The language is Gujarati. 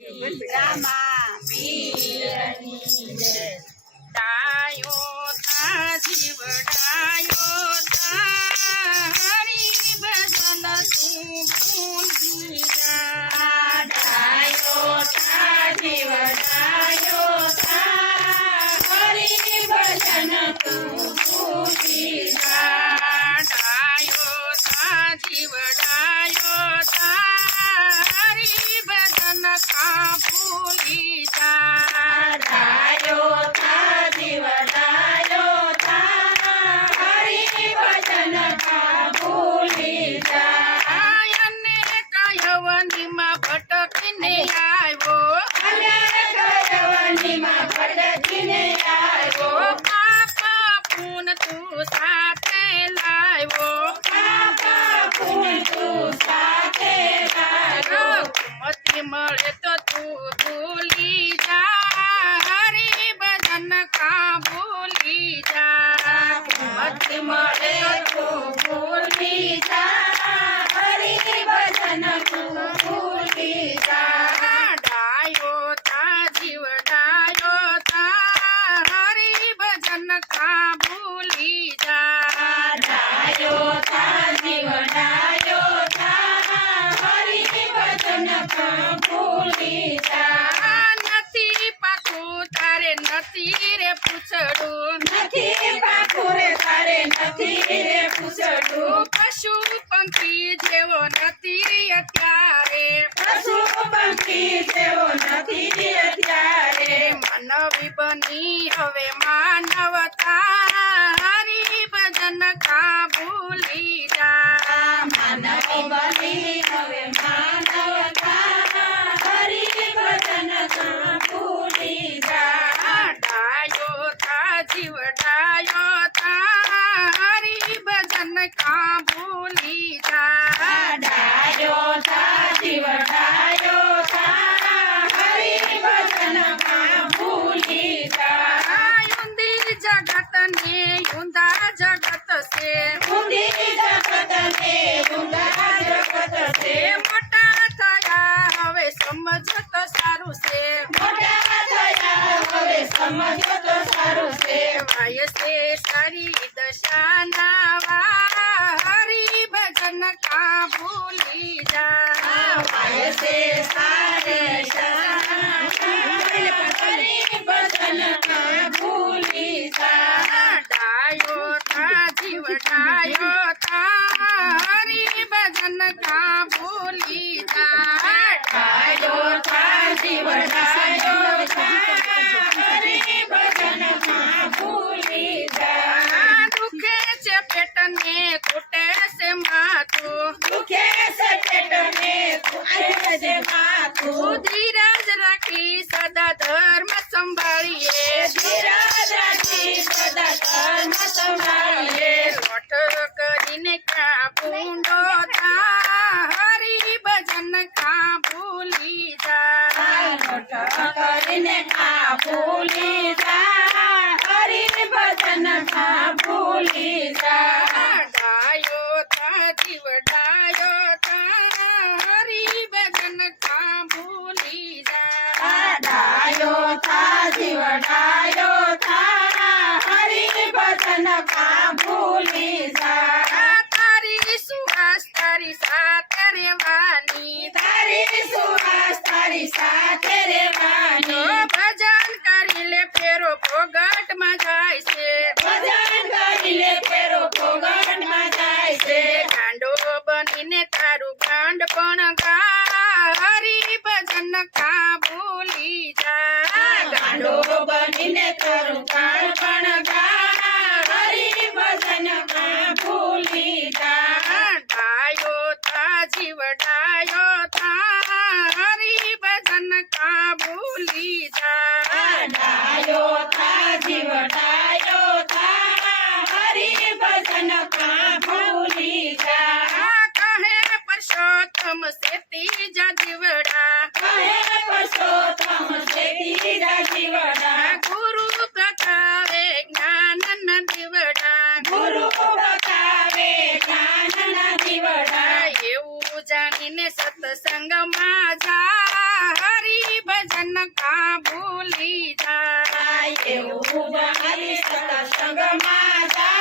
રામા પીરની જય. ડાયો થા જીવડાયો થા હરી ભજન તું ભૂલી જા. ડાયો થા જીવડાયો થા હરી ભજન તું ભૂલી જા. ડાયો થા જીવડાયો થા હરી ભજન કા ભૂલી જા. ડાયો થા જીવડાયો થા હરી ભજન કા ભૂલી જા. અને કયવનીમાં ભટકીને આવ્યો. અને કયવનીમાં ભટકીને આવ્યો. પાપા પૂન તું સાથે લાવ્યો. પાપા પૂન તું સાથે લાવ્યો. મતી મળે તો તું ભૂલી જા. હરી ભજન કા ભૂલી જા. મતી મળે તો તું ભૂલી જા. હરી ભજન તું ભૂલી જા. ડાયો થા જીવડાયો થા હરી ભજન કા ભૂલી જા. ડાયો થા જીવડાયો થા હરી ભજન કા ભૂલી જા. નથી પાકું તારે નથી રે પૂછડું. નથી પાકું રે તારે નથી રે પૂછડું. પશુ પંખી જેવો નથી અત્યારે. પશુ પંખી જેવો નથી અત્યારે. માનવી બની હવે માનવતા. હરી ભજન કા ભૂલી જા. માનવી બની હવે માનવતા. હરી ભજન કા ભૂલી જા. ડાયો થા જીવડાયો થા હરી ભજન કા ભૂલી જા. ડાયો થા જીવડાયો થા હરી ભજન કા ભૂલી જા. ઊંધી જગત ને ઊંધા જગત છે. ઊંધી જગત ને ઊંધા જગત છે. મોટા થયા હવે સમજ તો સારું છે. મોટા થયા હવે સમજ તો સારું છે. વાયસે સારી દશા નાવા. હરી ભજન કા ભૂલી જા. વાયસે સારી દશા હરી ભજન કા ભૂલી જા. ડાયો થા જીવડાયો થા હરી ભજન કા ભૂલી જા. ડાયો થા જીવડાયો થા હરી ભજન કા ભૂલી જા. દુખે છે પેટ ને કૂટે છે માથું. દુખે છે પેટ ને કૂટે છે માથું. ધીરજ રાખી સદા ધર્મ સંભાળીએ. ધીરજ રાખી સદા ધર્મ સંભાળીએ. લોટ કરીને ક્યાં ભૂંડો થા. હરી ભજન કા ભૂલી જા. લોટ કરીને ક્યાં ભૂલી જા. હરી ભજન કા ભૂલી જા. ડાયો થા જીવડાયો થા હરી ભજન કા ભૂલી જા. ડાયો થા જીવડાયો થા હરી ભજન કા ભૂલી જા. તારી સુવાસ તારી સાથે રેવાની. તારી સુવાસ તારી સાથે રેવાની. ભજન કરી લે ફેરો ભોગટ માં જાય છે. ભજન કરી લે ફેરો ભોગટ માં જાય છે. ગાંડો બનીને તારું ગાંડ પણ ગા. હરી ભજન કા ભૂલી જા. ગાંડો બનીને તારું ગાંડ પણ ગા. હરી ભજન કા ભૂલી જા. ડાયો થા જીવડાયો થા હરી ભજન કા ભૂલી જા. ડાયો થા જીવડાયો થા હરી ભજન કા ભૂલી જા. કહે પરસોત્તમ સેતી જા જીવડા. કહે પરસોત્તમ સેતી જા જીવડા. ગુરુ પ્રતાવે જ્ઞાન જનકા ભૂલી જાય એવું જ મારી સત્સંગમાં જાય